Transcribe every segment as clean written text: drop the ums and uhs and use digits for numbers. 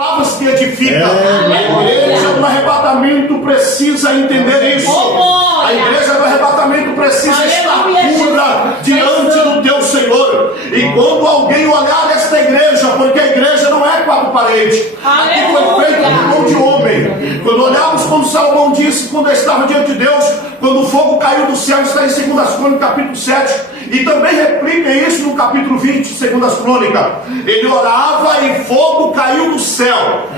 Palavras que edificam. A igreja do arrebatamento precisa entender isso. A igreja do arrebatamento precisa estar pura diante do teu Senhor. E quando alguém olhar esta igreja, porque a igreja não é quatro paredes, aqui foi feita por mão de homem. Quando olhamos, como Salomão disse, quando estava diante de Deus, quando o fogo caiu do céu, está em 2 Crônicas, capítulo 7. E também replica isso no capítulo 20, 2 Crônicas. Ele orava e fogo caiu do céu.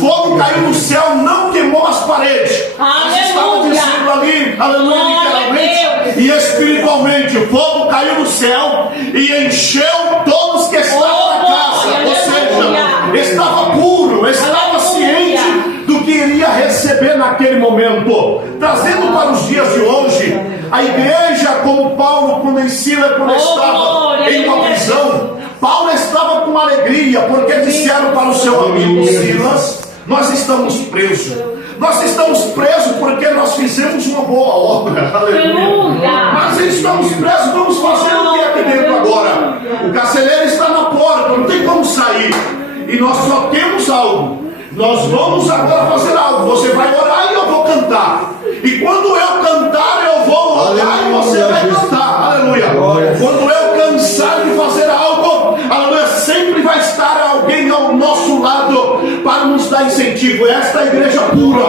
Fogo caiu do céu, não queimou as paredes. Mas estava dizendo ali, aleluia, literalmente e espiritualmente. Fogo caiu do céu e encheu todos que estavam na casa. Ou seja, estava puro, estava ciente do que iria receber naquele momento. Trazendo para os dias de hoje, a igreja, como Paulo, quando ensina, quando estava em uma prisão, Paulo estava com alegria, porque disseram para o seu amigo Silas: nós estamos presos. Nós estamos presos porque nós fizemos uma boa obra. Aleluia. Mas estamos presos, vamos fazer o que aqui dentro agora? O carcereiro está na porta, não tem como sair. E nós só temos algo. Nós vamos agora fazer algo. Você vai orar e eu vou cantar. E quando eu cantar, eu vou orar e você vai cantar. Aleluia. Quando eu cansar de fazer algo, aleluia, sempre vai estar alguém ao nosso lado para nos dar incentivo. Esta é a igreja pura.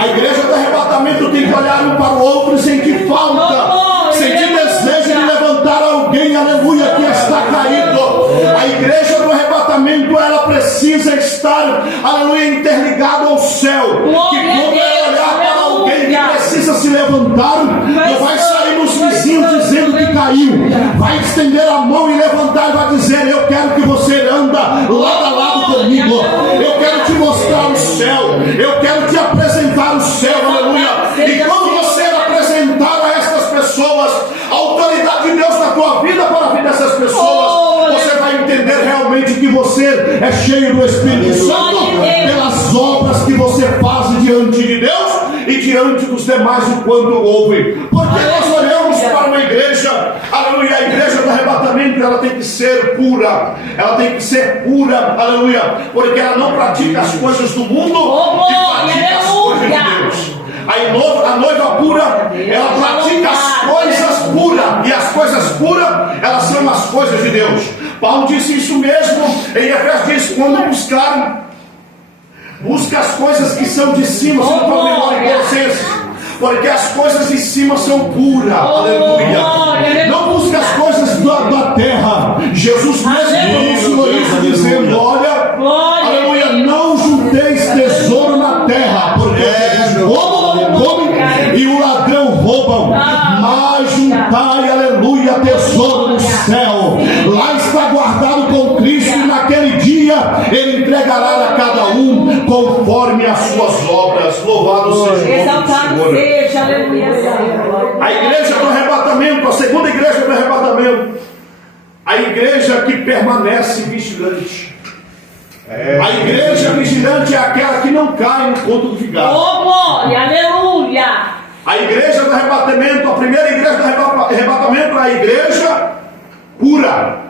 A igreja do arrebatamento tem que olhar um para o outro e sentir falta, sentir desejo de levantar alguém, aleluia, que está caído. A igreja do arrebatamento, ela precisa estar, aleluia, interligada ao céu. Que quando ela olhar para alguém que precisa se levantar, não vai sair nos vizinhos dizendo que caiu. Vai estender a mão e levantar e vai dizer: eu quero que você anda lado a lado comigo. Eu quero te mostrar o céu. Eu quero te apresentar o céu, aleluia. E quando você apresentar a estas pessoas a autoridade de Deus na tua vida, para a vida dessas pessoas, você vai entender realmente que você é cheio do Espírito Santo pelas obras que você faz diante de Deus e diante dos demais o quanto ouvem. Porque nós olhamos para uma igreja, aleluia, a igreja do arrebatamento, ela tem que ser pura. Ela tem que ser pura, aleluia, porque ela não pratica as coisas do mundo e pratica as coisas de Deus. A noiva pura, ela pratica as coisas puras, e as coisas puras, elas são as coisas de Deus. Paulo disse isso mesmo em Efésios, diz: quando busca as coisas que são de cima, são para memória em Colossenses, porque as coisas de cima são puras, aleluia. Não busca as coisas da terra. Jesus mesmo anunciou isso, dizendo: olha, aleluia, não junteis tesouro na terra, porque roubam e o ladrão roubam, mas juntai, aleluia, tesouro no céu. Lá está guardado com Cristo, e naquele dia Ele entregará a cada um conforme as suas obras. Louvado seja o nome do Senhor. A igreja do arrebatamento, a segunda igreja do arrebatamento, a igreja que permanece vigilante. A igreja vigilante é aquela que não cai no conto do vigário. Oh, glória, aleluia! A igreja do arrebatamento, a primeira igreja do arrebatamento é a igreja pura.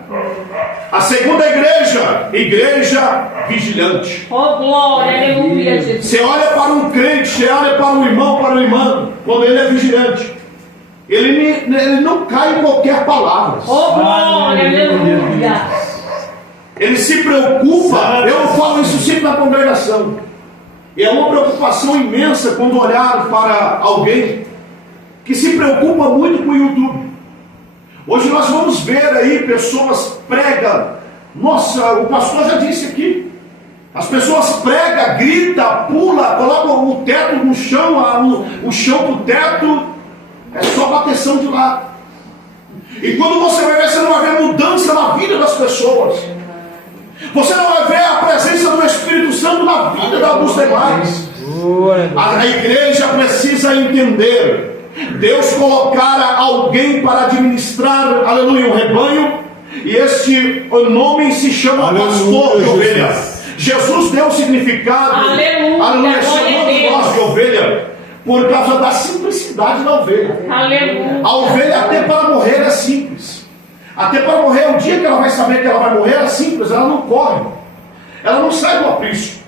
A segunda igreja vigilante. Oh, glória, aleluia, Jesus. Você olha para um crente, você olha para um irmão, para uma irmã, quando ele é vigilante, ele não cai em qualquer palavra. Oh, glória, aleluia. Ele se preocupa. Eu falo isso sempre na congregação. E é uma preocupação imensa quando olhar para alguém que se preocupa muito com o YouTube. Hoje nós vamos ver aí pessoas pregam. Nossa, o pastor já disse aqui. As pessoas pregam, gritam, pulam, colocam o teto no chão, o chão do teto é só bateção de lá. E quando você vai ver, você não vai ver mudança na vida das pessoas. Você não vai ver a presença do Espírito Santo na vida dos demais. A igreja precisa entender: Deus colocara alguém para administrar, aleluia, um rebanho, e este nome se chama pastor de ovelha. Jesus deu o significado, aleluia, chamando nós de ovelha, por causa da simplicidade da ovelha. Aleluia. A ovelha, até para morrer, é simples. Até para morrer, o dia que ela vai saber que ela vai morrer é simples, ela não corre, ela não sai do aprisco.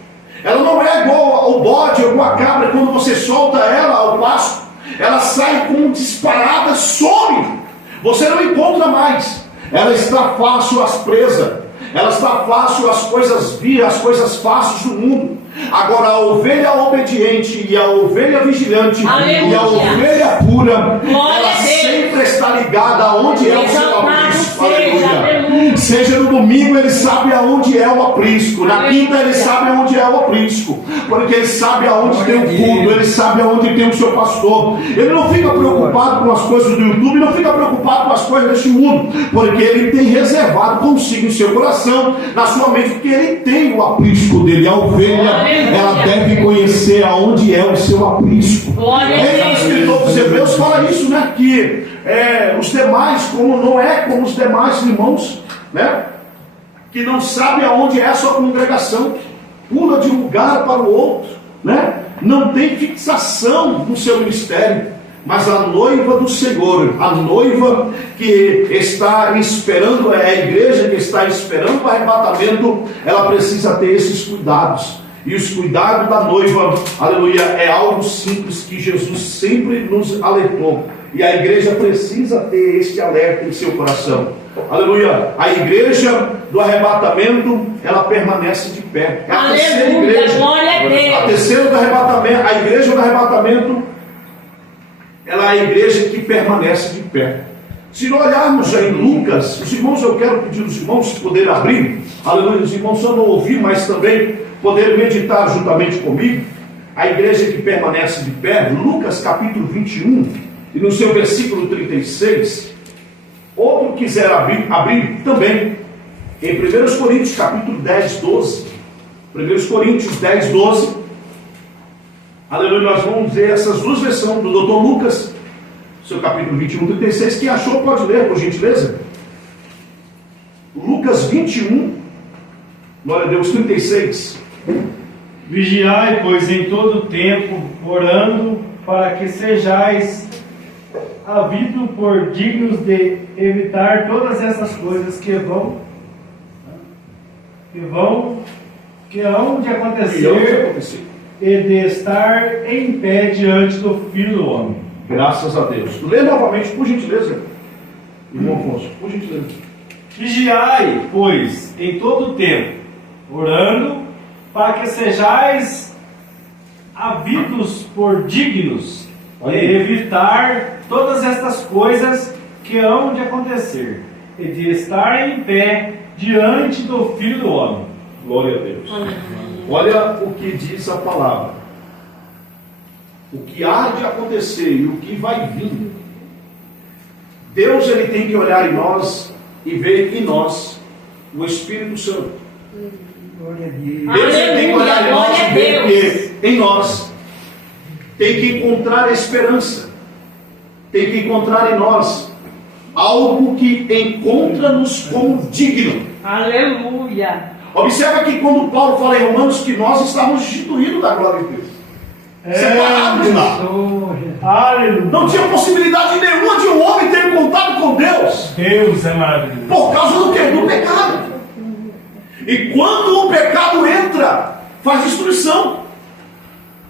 Ela não é igual o bode ou igual a cabra, quando você solta ela ao pasto, ela sai com disparada, some. Você não encontra mais. Ela está fácil às presas. Ela está fácil às coisas as coisas fáceis do mundo. Agora a ovelha obediente e a ovelha vigilante, aleluia, e a ovelha pura, glória, ela sempre está ligada aonde é o seu aprisco. Aleluia. Seja no domingo ele sabe aonde é o aprisco, na quinta ele sabe aonde é o aprisco, porque ele sabe aonde tem o culto, ele sabe aonde tem o seu pastor. Ele não fica preocupado com as coisas do YouTube, não fica preocupado com as coisas deste mundo, porque ele tem reservado consigo em seu coração, na sua mente, porque ele tem o aprisco dele, a ovelha. Ela deve conhecer aonde é o seu aprisco. O escritor dos Hebreus fala isso, né? Que os demais, como não é como os demais irmãos, né? Que não sabe aonde é a sua congregação, pula de um lugar para o outro, né? Não tem fixação no seu ministério. Mas a noiva do Senhor, a noiva que está esperando, é a igreja que está esperando o arrebatamento, ela precisa ter esses cuidados. E os cuidados da noiva, aleluia, é algo simples que Jesus sempre nos alertou. E a igreja precisa ter este alerta em seu coração. Aleluia. A igreja do arrebatamento, ela permanece de pé. É a terceira igreja. Glória a Deus. A terceira do arrebatamento, a igreja do arrebatamento, ela é a igreja que permanece de pé. Se olharmos em Lucas, os irmãos, eu quero pedir aos irmãos poderem abrir, aleluia, os irmãos só não ouvir, mas também poder meditar juntamente comigo, a igreja que permanece de pé, Lucas capítulo 21, e no seu versículo 36, outro quiser abrir também, em 1 Coríntios capítulo 10, 12, 1 Coríntios 10, 12, aleluia, nós vamos ver essas duas versões do Dr. Lucas, seu capítulo 21, 36, quem achou pode ler, por gentileza. Lucas 21, glória a Deus, 36. Vigiai, pois, em todo o tempo, orando, para que sejais havido por dignos de evitar todas essas coisas que hão de acontecer e de estar em pé diante do Filho do Homem. Graças a Deus. Lê novamente, por gentileza, irmão Afonso, por gentileza. Vigiai, pois, em todo o tempo, orando, para que sejais havidos por dignos de evitar todas estas coisas que hão de acontecer e de estar em pé diante do Filho do Homem. Glória a Deus. Olha o que diz a palavra. O que há de acontecer e o que vai vir. Deus, ele tem que olhar em nós e ver em nós o Espírito Santo. Deus, ele tem que olhar em nós e ver que em nós tem que encontrar a esperança. Tem que encontrar em nós algo que encontra-nos como digno. Aleluia. Observa que quando Paulo fala em Romanos que nós estávamos instituídos da glória de Deus. Separados lá. Não tinha possibilidade nenhuma de um homem ter contato com Deus. Deus é maravilhoso. Por causa do quê? Do pecado. E quando o pecado entra, faz destruição.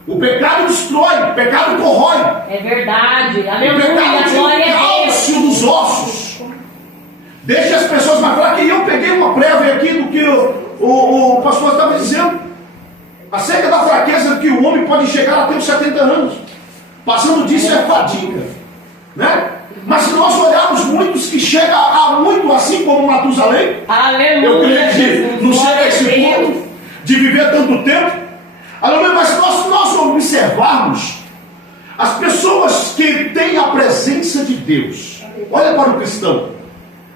O pecado destrói, o pecado corrói. É verdade. O Aleluia. pecado tira Glória o a Deus. cálcio dos ossos. Deixa as pessoas mais fracas. E eu peguei uma prévia aqui do que o pastor estava dizendo. Acerca da fraqueza que o homem pode chegar até os 70 anos. Passando disso é fadiga. Né? Mas se nós olharmos muitos que chegam a muito, assim como Matusalém, Aleluia. eu creio que não chega a esse ponto de viver tanto tempo. Aleluia, mas se nós observarmos as pessoas que têm a presença de Deus, olha para o cristão.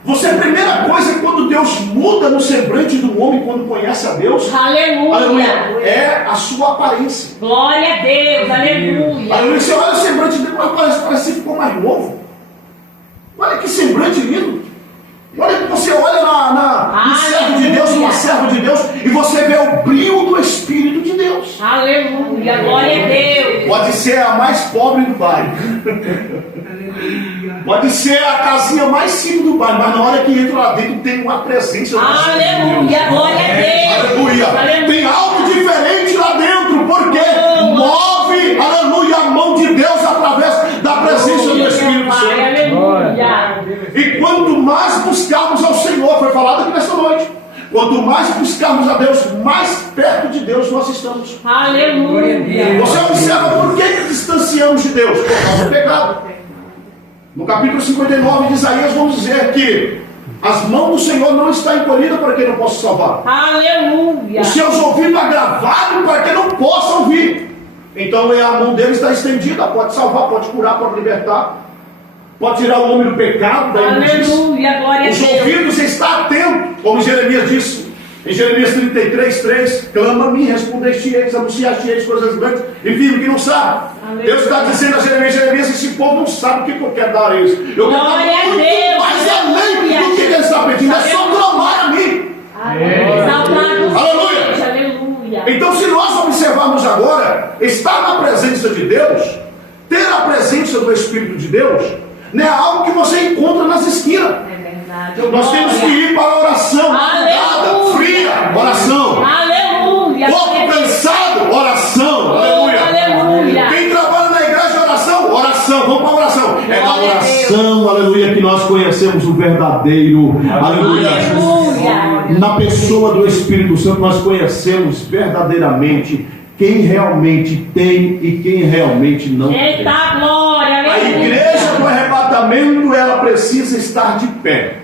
Você, a primeira coisa, quando Deus muda no semblante do homem, quando conhece a Deus, aleluia, é a sua aparência. Glória a Deus, aleluia. Aleluia, você olha o semblante dele, parece que ficou mais novo. Olha que semblante lindo. Olha que você olha no servo de Deus, numa serva de Deus, e você vê o brilho do Espírito de Deus. Aleluia, glória a Deus. Pode ser a mais pobre do bairro. Pode ser a casinha mais simples do bairro, mas na hora que entra lá dentro tem uma presença. Aleluia, glória a Deus. Aleluia. Tem algo diferente lá mais buscarmos a Deus, mais perto de Deus nós estamos. Aleluia. Você observa por que distanciamos de Deus? Por causa do pecado. No capítulo 59 de Isaías, vamos dizer que as mãos do Senhor não estão encolhidas para que não possa salvar. Aleluia. Os seus ouvidos agravados para que não possa ouvir. Então a mão dele está estendida, pode salvar, pode curar, pode libertar, pode tirar o homem do pecado, da imundícia. Aleluia, glória a Os Deus. ouvidos está atento, como Jeremias disse. Em Jeremias 33:3, clama-me, respondeste-eis, anunciaste-eis coisas grandes e firme que não sabe. Aleluia. Deus está dizendo a Jeremias, esse povo não sabe o que eu quero dar a eles. Eu quero dar Glória a muito Deus. mais além do que ele está pedindo, é só clamar a mim. Exaltado Aleluia. seja, aleluia. Então, se nós observarmos agora, estar na presença de Deus, ter a presença do Espírito de Deus, não é algo que você encontra nas esquinas. É verdade. Nós temos que ir para a oração, madrugada, fria, oração. Aleluia. Corpo cansado, oração. Aleluia. Aleluia. Quem trabalha na igreja, oração, oração. Vamos para a oração. É na Glória a oração, aleluia, que nós conhecemos o verdadeiro, aleluia. Aleluia. Na pessoa do Espírito Santo, nós conhecemos verdadeiramente quem realmente tem e quem realmente não tem. Eita glória, A aleluia. igreja do arrebatamento, ela precisa estar de pé.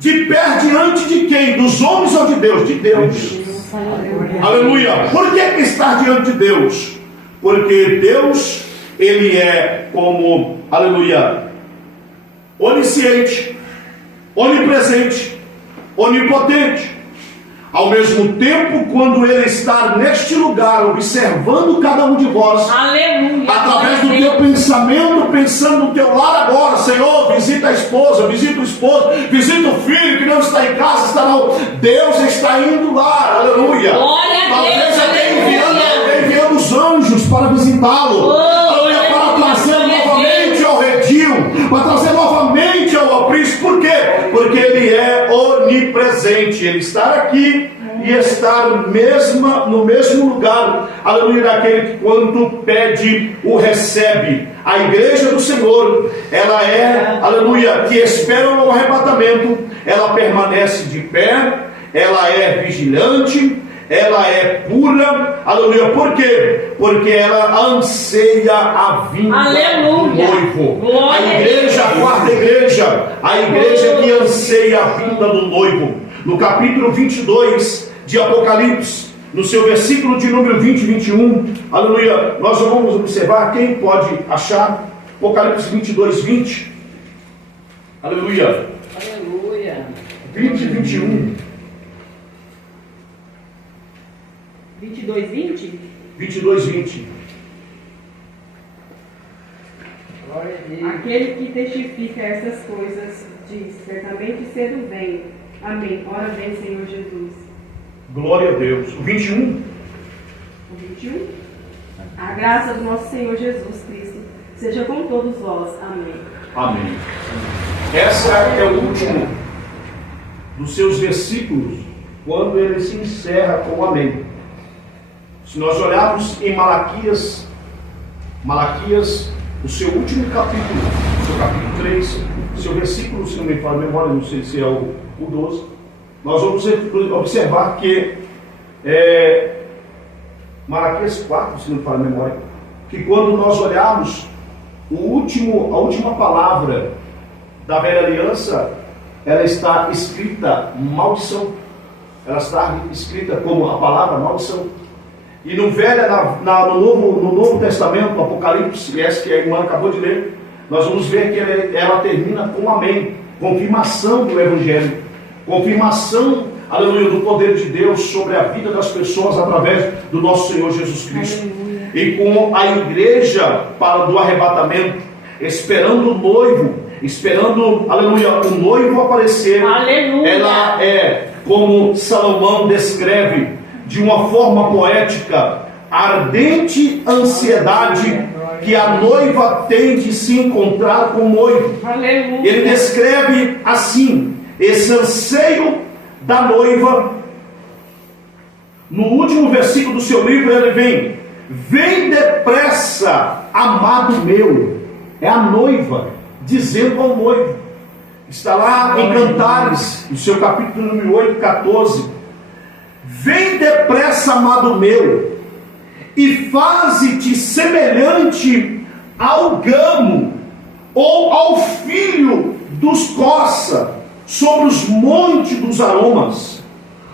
De pé diante de quem? Dos homens ou de Deus? De Deus. Aleluia. Por que estar diante de Deus? Porque Deus, ele é como, aleluia, onisciente, onipresente, onipotente. Ao mesmo tempo, quando ele está neste lugar, observando cada um de vós, Aleluia. através do teu pensamento, pensando no teu lar agora, Senhor, visita a esposa, visita o esposo, visita o filho que não está em casa, está não. Deus está indo lá, aleluia. Glória a Talvez Deus, até aleluia. enviando os anjos para visitá-lo, aleluia, para trazer novamente ao redil, para trazer novamente ao aprisco. Por quê? Porque ele é onipresente, ele está aqui e estar no mesmo lugar, aleluia, daquele que quando pede, o recebe. A igreja do Senhor, ela é, aleluia, que espera o arrebatamento, ela permanece de pé, ela é vigilante, ela é pura, aleluia. Por quê? Porque ela anseia a vinda Aleluia. do noivo. Glória A igreja, a quarta igreja, a igreja que anseia a vinda do noivo. No capítulo 22 de Apocalipse, no seu versículo de número 20 e 21, aleluia, nós vamos observar, quem pode achar, Apocalipse 22, 20, aleluia, Aleluia. 20 e 21, 22, 20? 22, 20. Aquele que testifica essas coisas diz: certamente cedo vem. Amém. Ora vem, Senhor Jesus. Glória a Deus. O 21. O 21. A graça do nosso Senhor Jesus Cristo seja com todos vós. Amém. Amém. Essa é o último dos seus versículos, quando ele se encerra com o amém. Se nós olharmos em Malaquias, o seu último capítulo, seu capítulo 3, seu versículo, se não me falha a memória, não sei se é o 12, nós vamos observar que Malaquias 4, se não me falha a memória, que quando nós olharmos a última palavra da velha aliança, ela está escrita maldição, ela está escrita como a palavra maldição. E no Novo Testamento, no Apocalipse, essa que a irmã acabou de ler, nós vamos ver que ela termina com amém, confirmação do Evangelho, confirmação, aleluia, do poder de Deus sobre a vida das pessoas através do nosso Senhor Jesus Cristo. Aleluia. E com a igreja do arrebatamento, esperando o noivo, esperando, aleluia, o noivo aparecer. Aleluia. Ela é, como Salomão descreve, de uma forma poética, a ardente ansiedade que a noiva tem de se encontrar com o noivo. Aleluia. Ele descreve assim, esse anseio da noiva. No último versículo do seu livro ele vem depressa, amado meu. É a noiva dizendo ao noivo. Está lá em Cantares, no seu capítulo número 8, 14. Vem depressa, amado meu, e faze-te semelhante ao gamo, ou ao filho dos coça, sobre os montes dos aromas.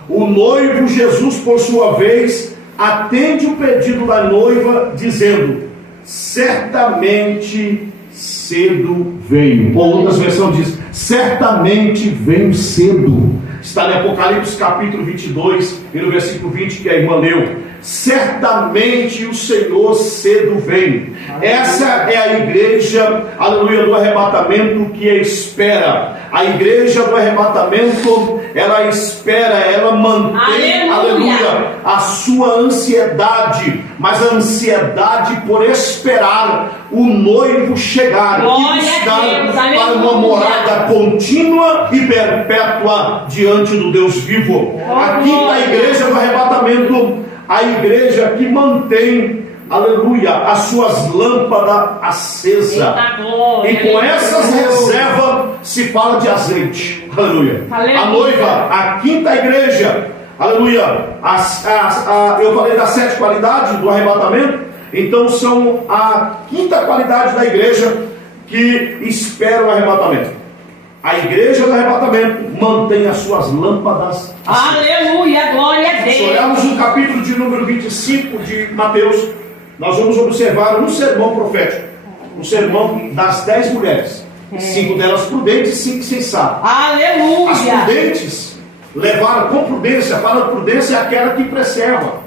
O noivo Jesus, por sua vez, atende o pedido da noiva, dizendo: certamente cedo venho. Ou outras versões diz: certamente venho cedo. Está em Apocalipse capítulo 22, e no versículo 20 que a irmã leu: certamente o Senhor cedo vem. Essa é a igreja, aleluia, do arrebatamento que espera. A igreja do arrebatamento, ela espera, ela mantém, aleluia, a sua ansiedade, mas a ansiedade por esperar o noivo chegar e buscar para uma morada contínua e perpétua diante do Deus vivo. Aqui na igreja do arrebatamento, a igreja que mantém, aleluia, as suas lâmpadas acesas. E com essas reservas se fala de azeite. Aleluia. A noiva, a quinta igreja, aleluia. Eu falei das 7 qualidades do arrebatamento. Então são a quinta qualidade da igreja que espera o arrebatamento. A igreja do arrebatamento mantém as suas lâmpadas acesas. Aleluia, glória a Deus. Se olharmos no capítulo de número 25 de Mateus, nós vamos observar um sermão profético, um sermão das 10 mulheres, 5 delas prudentes e 5 sensatas. Aleluia. As prudentes levaram com prudência. A palavra prudência é aquela que preserva,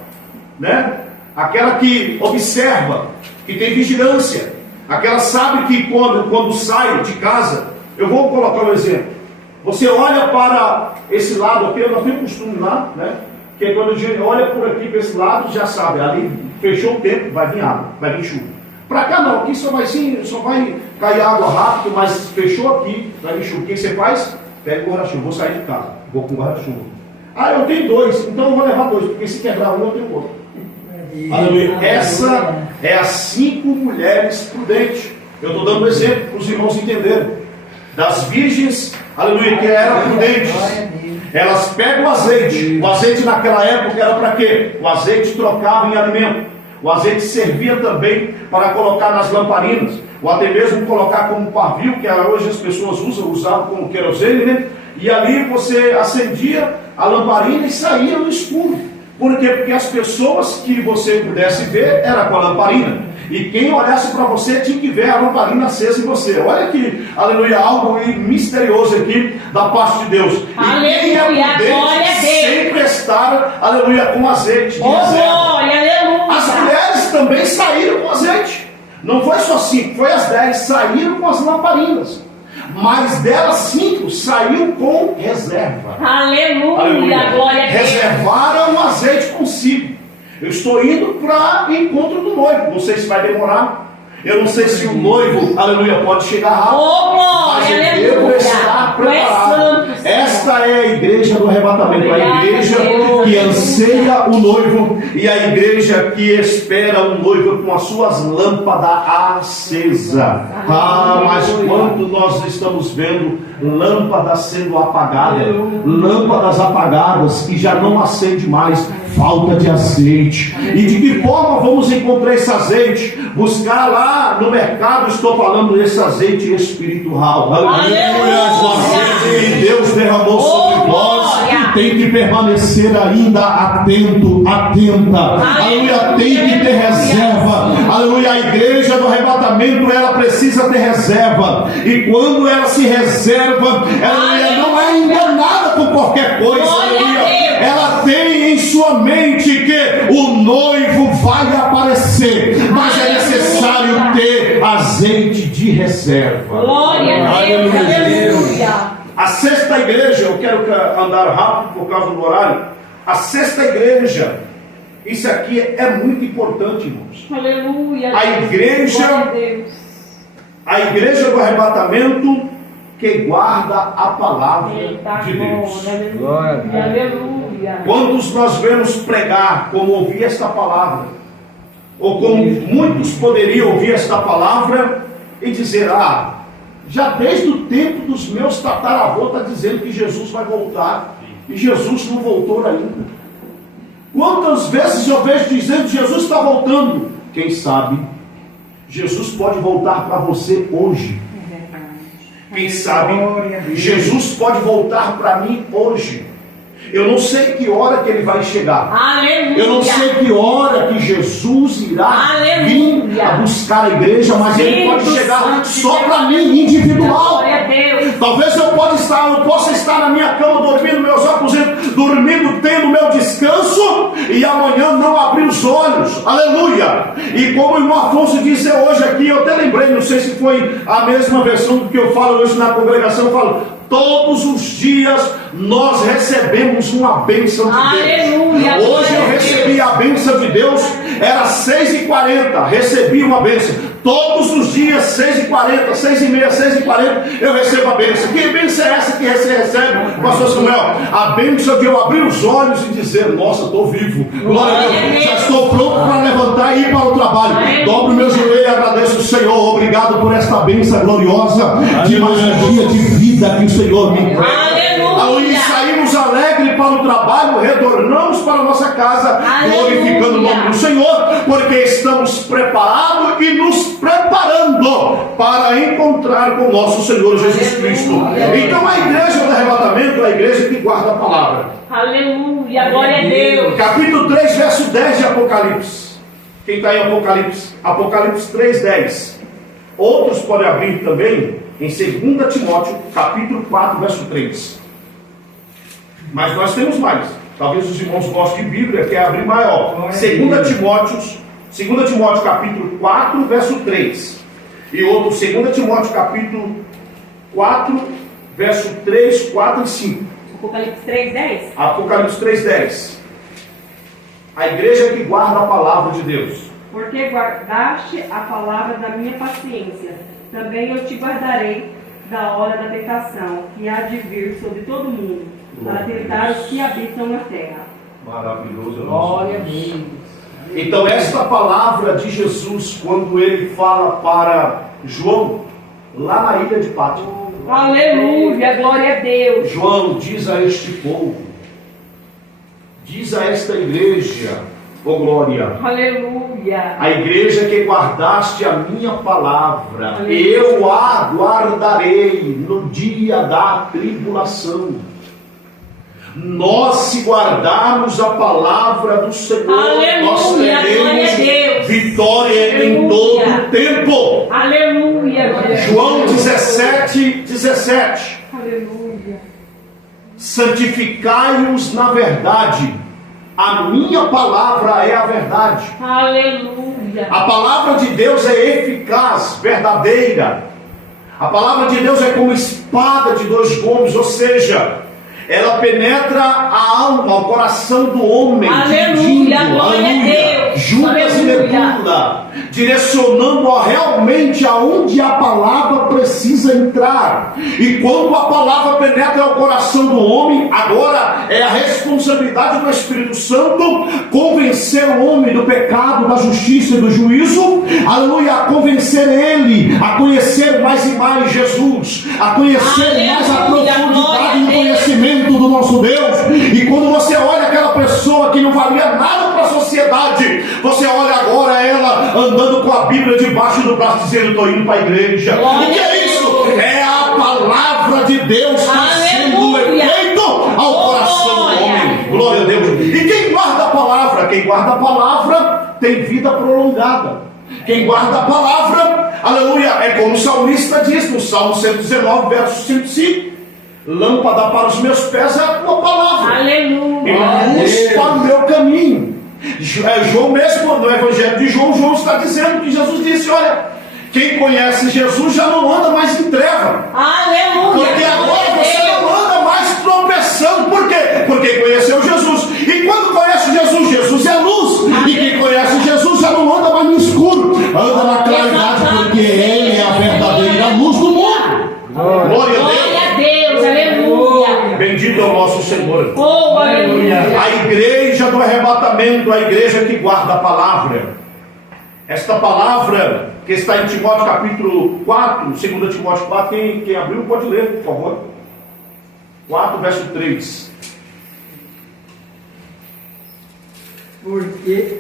né? Aquela que observa, que tem vigilância, aquela sabe que quando sai de casa, eu vou colocar um exemplo. Você olha para esse lado aqui, nós temos costume lá, né? Que quando a gente olha por aqui para esse lado, já sabe, ali fechou o tempo, vai vir água, vai vir chuva. Para cá não, aqui só vai cair água rápido, mas fechou aqui, vai vir chuva. O que você faz? Pega o guarda-chuva, vou sair de casa, vou com o guarda-chuva. Ah, eu tenho 2, então eu vou levar 2, porque se quebrar um, eu tenho outro. Aleluia. Essa é as 5 mulheres prudentes. Eu estou dando um exemplo para os irmãos entenderem. Das virgens, aleluia, que eram prudentes. Elas pegam o azeite. O azeite naquela época era para quê? O azeite trocava em alimento. O azeite servia também para colocar nas lamparinas, ou até mesmo colocar como pavio, que hoje as pessoas usavam como querosene, né? E ali você acendia a lamparina e saía no escuro. Por quê? Porque as pessoas que você pudesse ver era com a lamparina. E quem olhasse para você tinha que ver a lamparina acesa em você. Olha que, aleluia, algo misterioso aqui da parte de Deus. Aleluia, e quem é prudente sempre estar, aleluia, com azeite de reserva. Aleluia. As mulheres também saíram com azeite. Não foi só 5, foi as 10. Saíram com as lamparinas. Mas delas 5 saíram com reserva. Aleluia, glória a Deus. Reservaram o azeite consigo. Eu estou indo para o encontro do noivo. Não sei se vai demorar. Eu não sei se o noivo, aleluia, pode chegar rápido. Mas eu devo estar preparado. Esta é a igreja do arrebatamento. A igreja que anseia o noivo e a igreja que espera o noivo com as suas lâmpadas acesas. Ah, mas quando nós estamos vendo lâmpadas sendo apagadas, lâmpadas apagadas que já não acende mais, falta de azeite. E de que forma vamos encontrar esse azeite? Buscar lá no mercado, estou falando desse azeite espiritual. Aleluia! O azeite que Deus derramou sobre nós tem que permanecer ainda atento, atenta. Aleluia! Tem que ter reserva. Aleluia! A igreja do arrebatamento, ela precisa ter reserva. E quando ela se reserva, ela não é enganada por qualquer coisa. Aleluia! Ela tem em sua mente que o noivo vai aparecer, mas é necessário ter azeite de reserva. Glória a Deus, aleluia. A sexta igreja, eu quero andar rápido por causa do horário. A sexta igreja, isso aqui é muito importante, irmãos. Aleluia. A igreja do arrebatamento que guarda a palavra de Deus. Aleluia. Quantos nós vemos pregar como ouvir esta palavra, ou como muitos poderiam ouvir esta palavra e dizer: já desde o tempo dos meus tataravós está dizendo que Jesus vai voltar, e Jesus não voltou ainda. Quantas vezes eu vejo dizendo Jesus está voltando? Quem sabe Jesus pode voltar para você hoje. Quem sabe Jesus pode voltar para mim hoje. Eu não sei que hora que ele vai chegar. Aleluia. Eu não sei que hora que Jesus irá vir a buscar a igreja, mas ele pode chegar só para mim, individual. Talvez eu possa estar na minha cama dormindo, meus aposentos, dormindo, tendo meu descanso, e amanhã não abrir os olhos. Aleluia. E como o irmão Afonso disse hoje aqui, eu até lembrei, não sei se foi a mesma versão do que eu falo hoje na congregação, eu falo: todos os dias nós recebemos uma bênção de Aleluia. Deus. Hoje eu recebi a bênção de Deus, era 6h40, recebi uma bênção. Todos os dias, 6h40, 6h30, 6h40, eu recebo a bênção. Que bênção é essa que você recebe, pastor Samuel? A bênção de eu abrir os olhos e dizer: nossa, estou vivo, glória a Deus, já estou pronto para levantar e ir para o trabalho. Dobro o meu joelho e agradeço o Senhor. Obrigado por esta bênção gloriosa de mais um dia de vida que o Senhor me deu. Aleluia. Saímos alegres para o trabalho, retornamos para a nossa casa, glorificando o nome do Senhor, porque estamos preparados e nos preparando para encontrar com o nosso Senhor Jesus Cristo. Então a igreja do arrebatamento é a igreja que guarda a palavra. Aleluia, glória a Deus. Capítulo 3, verso 10 de Apocalipse. Quem está em Apocalipse? Apocalipse 3, 10. Outros podem abrir também em 2 Timóteo, capítulo 4, verso 3. Mas nós temos mais. Talvez os irmãos gostem de Bíblia, quer abrir maior. 2 Timóteo, capítulo 4, verso 3. E outro, 2 Timóteo, capítulo 4, verso 3, 4 e 5. Apocalipse 3, 10. Apocalipse 3, 10. A igreja que guarda a palavra de Deus. Porque guardaste a palavra da minha paciência, também eu te guardarei da hora da tentação, que há de vir sobre todo mundo, para tentar os que habitam na terra. Maravilhoso. Glória a Deus. Então esta palavra de Jesus, quando ele fala para João, lá na ilha de Pátmos: Aleluia, glória a Deus. João, diz a este povo, diz a esta igreja, oh glória, Aleluia. a igreja que guardaste a minha palavra, Aleluia. eu a guardarei no dia da tribulação. Nós, se guardarmos a palavra do Senhor, Aleluia, nós glória a teremos Deus. vitória em Aleluia. todo o tempo. Aleluia, glória a Deus. João 17, 17. Aleluia. Santificai-os na verdade, a minha palavra é a verdade. Aleluia. A palavra de Deus é eficaz, verdadeira. A palavra de Deus é como espada de dois gumes, ou seja, ela penetra a alma, o coração do homem, Aleluia, dividindo, glória a Deus. juntas e Aleluia. medula, direcionando realmente aonde a palavra precisa entrar. E quando a palavra penetra o coração do homem, agora é a responsabilidade do Espírito Santo convencer o homem do pecado, da justiça e do juízo. Aleluia, a convencer ele a conhecer mais e mais Jesus, a conhecer mais a profundidade do conhecimento do nosso Deus. E quando você olha aquela pessoa que não valia nada para a sociedade, você olha agora ela andando com a Bíblia debaixo do braço, dizendo: estou indo para a igreja. O que é isso? É a palavra de Deus fazendo efeito ao coração do homem. Glória a Deus. E quem guarda a palavra? Quem guarda a palavra tem vida prolongada. Quem guarda a palavra, aleluia, é como o salmista diz no Salmo 119, verso 5 e 5: lâmpada para os meus pés é a tua palavra, Aleluia. e luz para o meu caminho. João mesmo, no Evangelho de João, João está dizendo que Jesus disse: olha, quem conhece Jesus já não anda mais em treva. Aleluia. Porque agora você não anda mais tropeçando. Por quê? Porque conheceu Jesus. E quando conhece Jesus, Jesus é luz. E quem conhece Jesus já não anda mais no escuro, anda na claridade, porque Ele é a verdadeira luz do mundo. Glória a Deus. Aleluia. Bendito é o nosso Senhor. Oh, aleluia. A igreja do arrebatamento, a igreja que guarda a palavra. Esta palavra que está em Timóteo capítulo 4, 2 Timóteo 4, quem abriu pode ler, por favor. 4, verso 3. Porque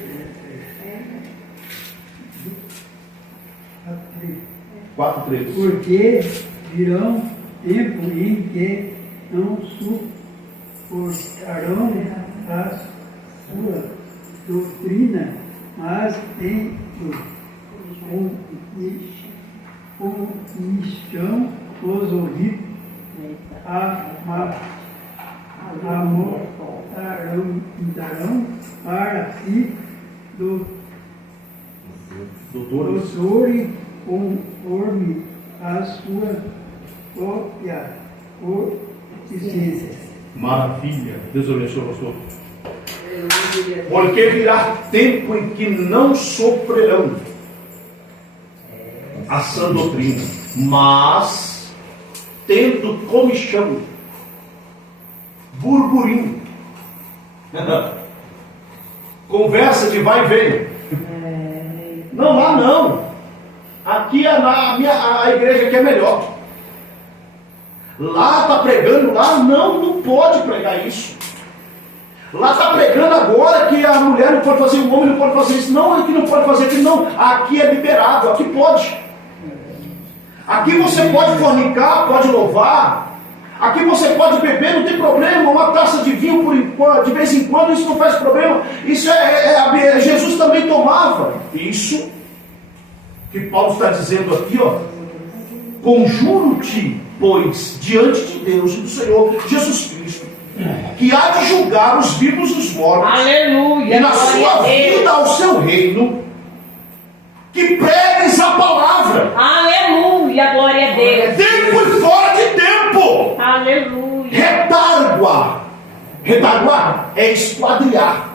4:3. porque virão tempo em que não suportarão a sua doutrina, mas em omissão os ouvidos darão para si doutores conforme a sua própria consciência. Maravilha. Deus abençoe, pastor. Porque virá tempo em que não sofrerão a sã doutrina, mas tendo comichão, burburinho, conversa de vai e vem. Não, lá não. Aqui a igreja que é melhor. Lá está pregando, lá não pode pregar isso. Lá está pregando agora que a mulher não pode fazer, o homem não pode fazer isso. Não, aqui não pode fazer aquilo, não. Aqui é liberado, aqui pode. Aqui você pode fornicar, pode louvar. Aqui você pode beber, não tem problema. Uma taça de vinho de vez em quando, isso não faz problema. Isso Jesus também tomava. Isso que Paulo está dizendo aqui, ó. Conjuro-te, pois, diante de Deus e do Senhor Jesus Cristo, que há de julgar os vivos e os mortos. Aleluia. E na sua vida ao seu reino, que pregues a palavra. Aleluia, glória a Deus. Tempo e fora de tempo. Aleluia. Redarguar é esquadrilhar.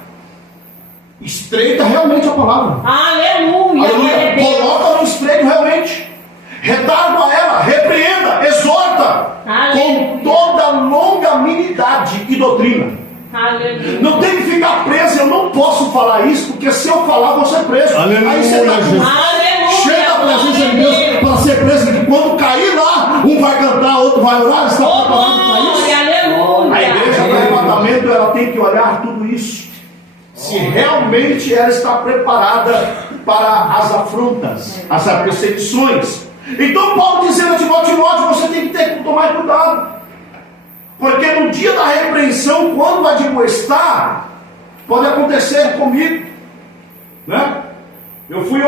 Estreita realmente a palavra. Aleluia, glória a Deus. Coloca no estreito realmente. Redargua ela, repreenda, exorta. Aleluia. Com toda longanimidade e doutrina. Aleluia. Não tem que ficar preso. Eu não posso falar isso, porque se eu falar, vou ser preso. Aleluia, Aí você está cheio da presença de Deus para ser preso. Que quando cair lá, um vai cantar, outro vai orar. Está preparado para isso? Aleluia. A igreja do arrebatamento, ela tem que olhar tudo isso. Se realmente ela está preparada para as afrontas, as perseguições. Então Paulo dizendo a Timóteo, você tem que tomar cuidado. Porque no dia da repreensão, quando admoestar, pode acontecer comigo, né? Eu fui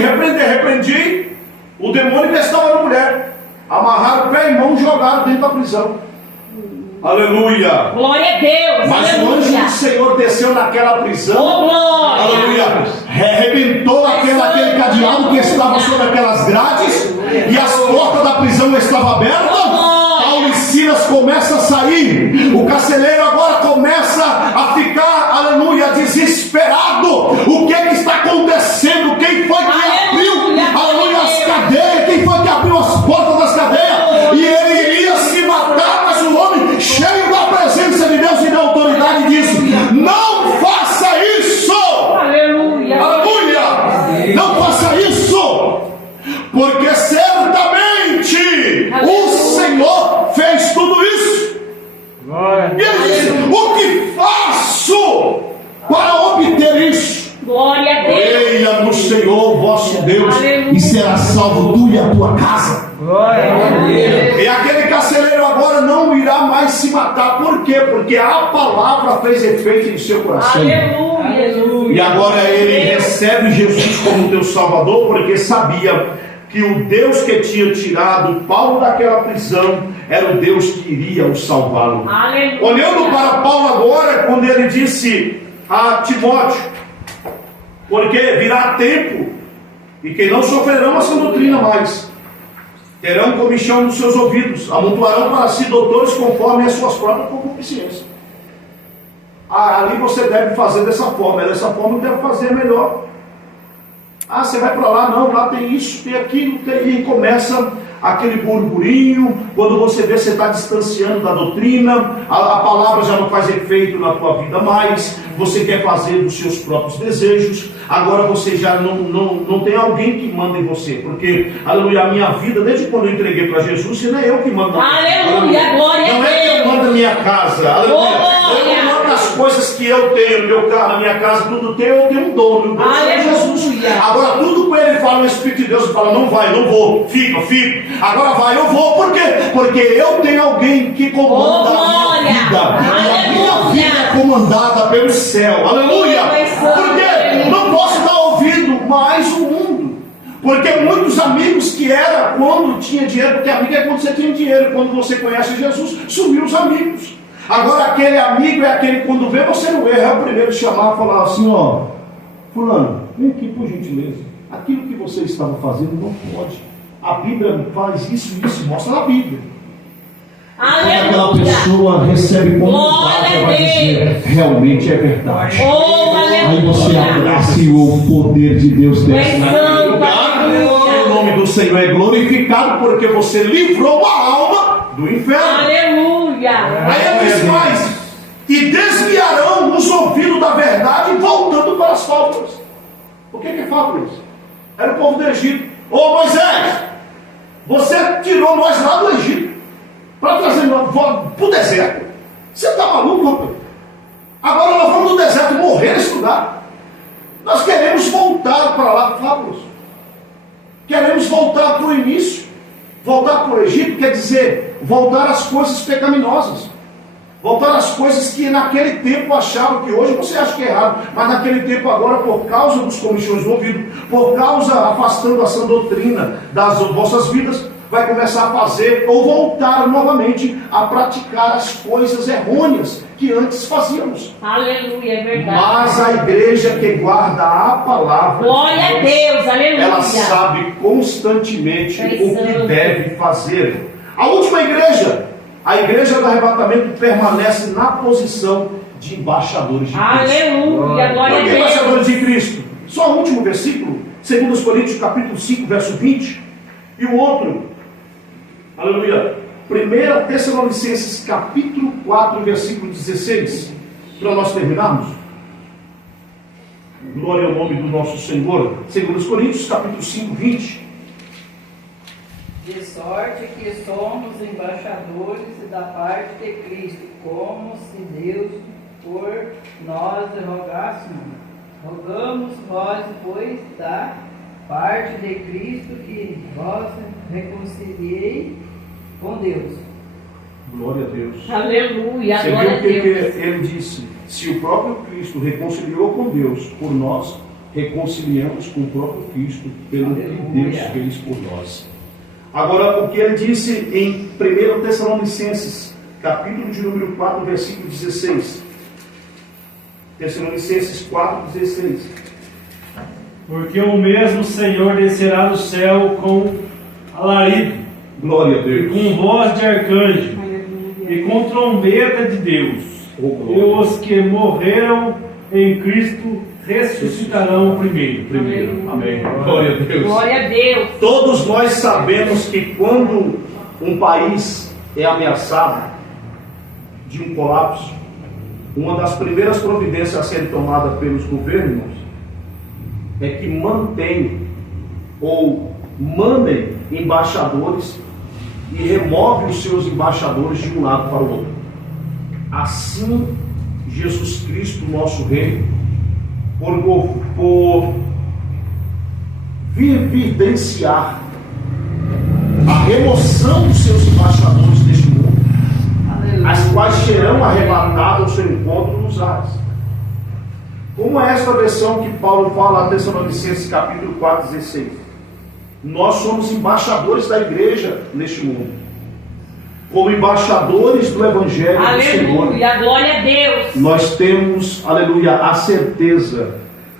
repreendi, o demônio que estava na mulher, amarraram pé e mão e jogaram dentro da prisão. Aleluia! Glória a Deus! Mas aleluia. O anjo do Senhor desceu naquela prisão. Oh, glória! Aleluia! Arrebentou aquele cadeado que estava sobre aquelas grades, e as portas da prisão estavam abertas. Paulo e Silas começam a sair. O carcereiro agora começa a ficar, aleluia, desesperado. O que está acontecendo? Quem foi que abriu, aleluia, as cadeias? Quem foi que abriu as portas das cadeias? E ele iria se matar, mas o homem, cheio da presença de Deus e da autoridade, diz: não faça isso! Aleluia! Aleluia! Não faça isso! Porque certamente o Senhor fez tudo isso. E ele disse: o que faço para obter isso? Glória a Deus! Creia no Senhor vosso Deus, aleluia, e será salvo tu e a tua casa. Glória a Deus. E aquele carcereiro agora não irá mais se matar. Por quê? Porque a palavra fez efeito em seu coração. Aleluia! E agora ele recebe Jesus como teu Salvador, porque sabia que o Deus que tinha tirado Paulo daquela prisão era o Deus que iria o salvá-lo. Olhando para Paulo agora, quando ele disse a Timóteo: porque virá tempo e que não sofrerão essa doutrina mais, terão comichão nos seus ouvidos, amontoarão para si doutores conforme as suas próprias concupiscências. Ali você deve fazer dessa forma deve fazer melhor. Você vai para lá, não, lá tem isso, tem aquilo, e começa aquele burburinho, quando você vê você está distanciando da doutrina, a palavra já não faz efeito na tua vida mais, você quer fazer dos seus próprios desejos, agora você já não tem alguém que manda em você, porque, aleluia, a minha vida, desde quando eu entreguei para Jesus, não é eu que mando. Aleluia, glória a Deus. Não é que eu mando a minha casa, aleluia. Eu não mando as coisas que eu tenho no meu carro, na minha casa, tudo tenho, eu tenho um dono, o dono é Jesus. Agora tudo com ele fala, o Espírito de Deus fala, não vai, não vou, fica, agora vai, eu vou, por quê? Porque eu tenho alguém que comanda a minha vida, e a minha vida é comandada pelo céu, aleluia. Porque não posso dar ouvido mais o mundo, porque muitos amigos que era quando tinha dinheiro, porque amigo é quando você tem dinheiro, quando você conhece Jesus, sumiram os amigos. Agora aquele amigo é aquele que quando vê você não erra, é o primeiro de chamar e falar assim, ó, fulano, vem aqui por gentileza, aquilo que você estava fazendo não pode, a Bíblia faz isso e isso, mostra na Bíblia. Quando aquela pessoa recebe como verdade, ela vai dizer, realmente é verdade. Aí você abraça e o poder de Deus desce naquele lugar, o nome do Senhor é glorificado, porque você livrou a alma do inferno. Aleluia. Aí ele diz mais, e desviarão os ouvidos da verdade, voltando para as fábulas. O que é fábulas? Era o povo do Egito. Ô Moisés, você tirou nós lá do Egito para trazer nós para o deserto. Você está maluco, rapaz? Agora nós vamos no deserto morrer nesse lugar. Nós queremos voltar para lá, fábulas. Queremos voltar para o início. Voltar para o Egito quer dizer voltar às coisas pecaminosas. Voltar às coisas que naquele tempo achavam que hoje você acha que é errado, mas naquele tempo agora, por causa dos comichões do ouvido, por causa afastando a sã doutrina das vossas vidas, vai começar a fazer ou voltar novamente a praticar as coisas errôneas que antes fazíamos. Aleluia, é verdade. Mas a igreja que guarda a palavra, glória a Deus, aleluia, ela sabe constantemente o que deve fazer. A última igreja, a igreja do arrebatamento, permanece na posição de embaixadores de Cristo. Aleluia, glória a Deus. Embaixadores de Cristo. Só o último versículo, 2 Coríntios capítulo 5, verso 20. E o outro, aleluia, 1 Tessalonicenses capítulo 4, versículo 16. Para nós terminarmos. Glória ao nome do nosso Senhor. 2 Coríntios capítulo 5, 20. De sorte que somos embaixadores da parte de Cristo, como se Deus por nós rogássemos. Rogamos vós, pois, da parte de Cristo, que vós reconciliei com Deus. Glória a Deus. Aleluia, você glória a viu o que Deus. ele disse? Se o próprio Cristo reconciliou com Deus por nós, reconciliamos com o próprio Cristo pelo que Deus fez por nós. Agora, o que ele disse em 1 Tessalonicenses, capítulo de número 4, versículo 16. Tessalonicenses 4, 16. Porque o mesmo Senhor descerá do céu com alarido, glória a Deus, e com voz de arcanjo, e com trombeta de Deus, e os que morreram em Cristo ressuscitarão primeiro. Amém. Glória a Deus. Glória a Deus. Todos nós sabemos que quando um país é ameaçado de um colapso, uma das primeiras providências a serem tomadas pelos governos é que mantém ou mandem embaixadores e remove os seus embaixadores de um lado para o outro. Assim, Jesus Cristo, nosso Rei, por evidenciar a remoção dos seus embaixadores deste mundo, as quais serão arrebatados ao seu encontro nos ares. Como é esta versão que Paulo fala a Tessalonicenses capítulo 4, 16? Nós somos embaixadores da igreja neste mundo, como embaixadores do Evangelho do Senhor. Aleluia, glória a Deus. Nós temos, aleluia, a certeza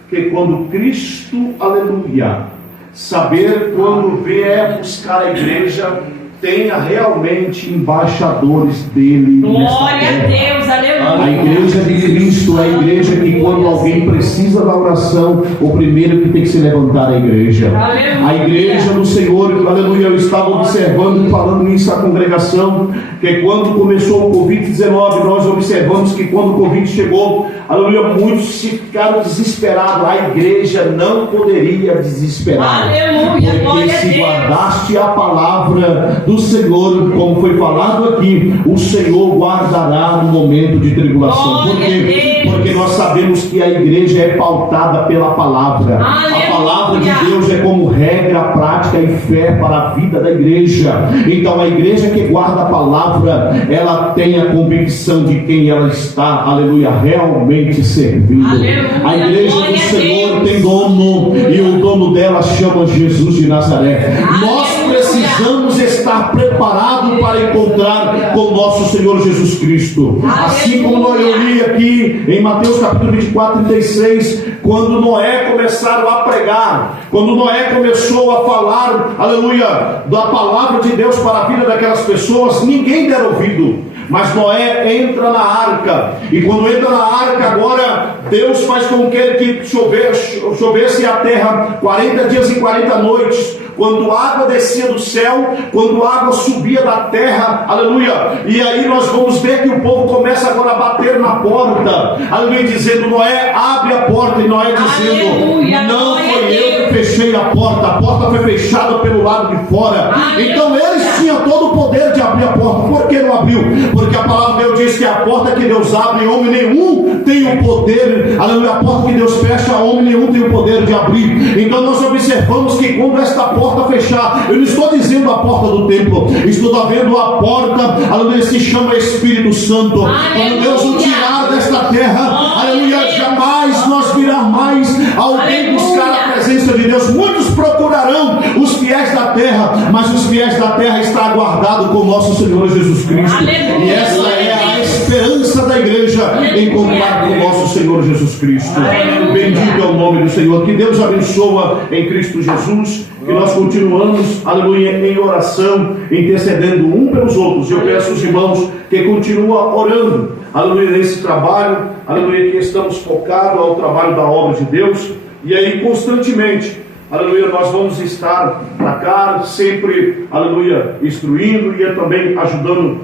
que quando Cristo, aleluia, saber quando vier buscar a igreja, tenha realmente embaixadores dele nesta Glória a terra. Deus, aleluia. A igreja de Cristo é a igreja que, quando alguém precisa da oração, o primeiro que tem que se levantar é a igreja. Aleluia. A igreja do Senhor, aleluia. Eu estava observando, falando isso à congregação, que quando começou o Covid-19, nós observamos que quando o Covid chegou, aleluia, muitos ficaram desesperados. A igreja não poderia desesperar. Aleluia, Porque glória a se Deus. guardaste a palavra do Senhor, como foi falado aqui, o Senhor guardará no momento de tribulação. Por Glória a quê? Deus. Porque nós sabemos que a igreja é pautada pela palavra. Aleluia. A palavra de Deus é como regra, prática e fé para a vida da igreja. Então a igreja que guarda a palavra, ela tem a convicção de quem ela está, aleluia, realmente servindo. Aleluia. A igreja do Glória a Senhor Deus. tem dono, e o dono dela chama Jesus de Nazaré. Nós Aleluia. precisamos estar preparados para encontrar com nosso Senhor Jesus Cristo. Assim como eu li aqui em Mateus capítulo 24, 36, quando Noé começaram a pregar, quando Noé começou a falar, aleluia, da palavra de Deus para a vida daquelas pessoas, ninguém der ouvido. Mas Noé entra na arca, e quando entra na arca, agora Deus faz com que chovesse a terra 40 dias e 40 noites. Quando a água descia do céu, quando a água subia da terra, aleluia. E aí nós vamos ver que o povo começa agora a bater na porta, aleluia, dizendo: Noé, abre a porta. E Noé dizendo: Aleluia, não glória foi a eu Deus. que fechei a porta foi fechada pelo lado de fora. Aleluia. Então eles tinham todo o poder de abrir a porta. Por que não abriu? Porque a palavra de Deus diz que a porta que Deus abre, homem nenhum tem o poder, aleluia, a porta que Deus fecha, homem nenhum tem o poder de abrir. Então nós observamos que quando esta porta fechar, eu não estou dizendo a porta do templo, estou vendo a porta, aleluia, se chama Espírito Santo. Quando Deus o tirar desta terra, aleluia, jamais nós virá mais alguém buscar a presença de Deus. Muitos procurarão os fiéis da terra, mas os fiéis da terra está aguardado com nosso Senhor Jesus Cristo. Aleluia. E essa é a esperança da igreja, encontrar com nosso Senhor Jesus Cristo. Aleluia. Bendito é o nome do Senhor. Que Deus abençoa em Cristo Jesus. Que nós continuamos, aleluia, em oração, intercedendo um pelos outros. Eu peço aos irmãos que continuem orando, aleluia, nesse trabalho, aleluia, que estamos focados ao trabalho da obra de Deus. E aí constantemente, aleluia, nós vamos estar na cara, sempre, aleluia, instruindo e também ajudando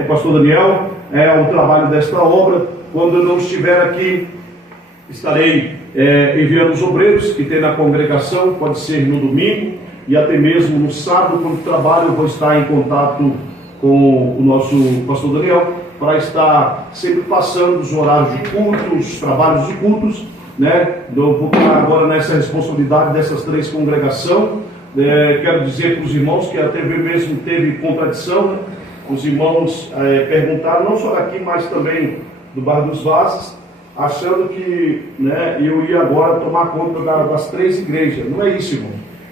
o pastor Daniel ao trabalho desta obra. Quando eu não estiver aqui, estarei enviando os obreiros que tem na congregação, pode ser no domingo e até mesmo no sábado, quando trabalho, eu vou estar em contato com o nosso pastor Daniel, para estar sempre passando os horários de culto, os trabalhos de cultos, né? Eu vou estar agora nessa responsabilidade dessas 3 congregações. Quero dizer para os irmãos que a TV mesmo teve contradição, né? Os irmãos perguntaram, não só daqui, mas também do bairro dos Vasos, achando que, né, eu ia agora tomar conta das 3 igrejas. Não é isso, irmão.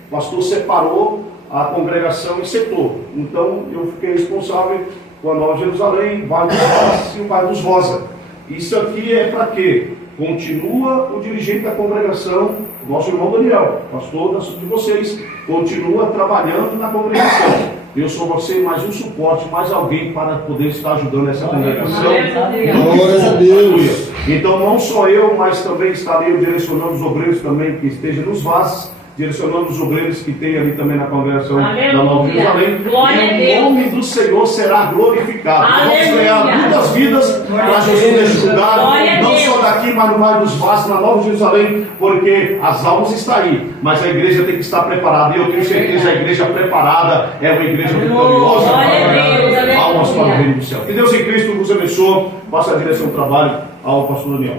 O pastor separou a congregação em setor. Então eu fiquei responsável com a Nova Jerusalém, Vale dos Vasos e o Vale dos Rosa. Isso aqui é para quê? Continua o dirigente da congregação, nosso irmão Daniel, pastor de vocês, continua trabalhando na congregação. Eu sou você mais um suporte, mais alguém para poder estar ajudando essa congregação. Glória a Deus. Então não só eu, mas também estarei direcionando os obreiros também que estejam nos vasos, direcionando os obreiros que tem ali também na congregação da Nova Jerusalém. Glória a E Deus. o nome do Senhor será glorificado. Aleluia. Vamos ganhar muitas vidas para Jesus neste lugar, Glória a não Deus. só daqui, mas no Vale dos Vasos, na Nova Jerusalém, porque as almas estão aí, mas a igreja tem que estar preparada. E eu tenho certeza que a igreja preparada é uma igreja vitoriosa Glória a para Deus. ganhar almas para o Aleluia. reino do céu. Que Deus em Cristo vos abençoe. Passa a direção do trabalho ao pastor Daniel.